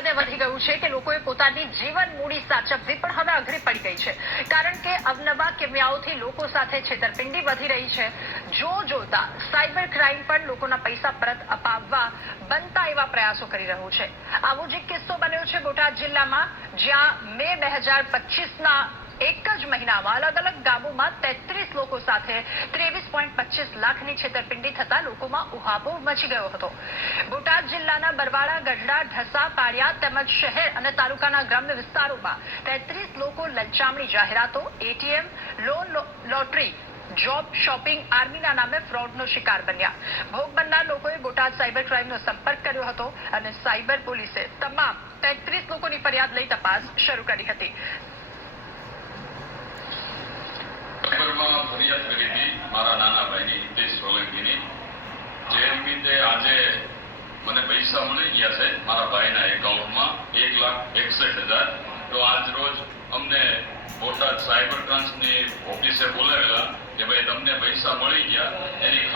હદે વધી ગયું છે કે લોકોએ પોતાની જીવન મૂડી સાચવવી પણ હવે અઘરી પડી ગઈ છે, કારણ કે અવનવા કિમિયાઓથી લોકો સાથે છેતરપિંડી વધી રહી છે. જોતા સાયબર ક્રાઇમ પણ લોકોના પૈસા પરત અપાવવા બનતા એવા પ્રયાસો કરી રહ્યું છે. આવો જ એક કિસ્સો બન્યો છે બોટાદ જિલ્લામાં, જ્યાં મે 2025ના એક જ મહિનામાં અલગ અલગ ગામોમાં 33 લોકો સાથે 23.25 લાખની છેતરપિંડી થતા લોકોમાં ઉહાપોહ મચી ગયો હતો. બોટાદ જિલ્લાના બરવાળા, ગઢડા, ઢસા, પાળિયા તેમજ શહેર અને તાલુકાના ગ્રામ્ય વિસ્તારોમાં 33 લોકો લંચામણી જાહેરાતો, ATM, loan, lottery, job, shopping, આર્મીના નામે ફ્રોડનો શિકાર બન્યા. ભોગ બનનાર લોકોએ બોટાદ સાયબર ક્રાઇમનો સંપર્ક કર્યો હતો અને સાયબર પોલીસે તમામ 33 લોકોની ફરિયાદ લઈ તપાસ શરૂ કરી હતી. ફરિયાદ કરી હતી મારા નાના ભાઈની હિતેશ સોલંકીની, જે નિમિત્તે આજે મને પૈસા મળી ગયા છે મારા ભાઈના એકાઉન્ટમાં 1,61,000. તો આજ રોજ અમને બોટાદ સાયબર ક્રાઇમની ઓફિસે બોલાવેલા કે ભાઈ તમને પૈસા મળી ગયા, એની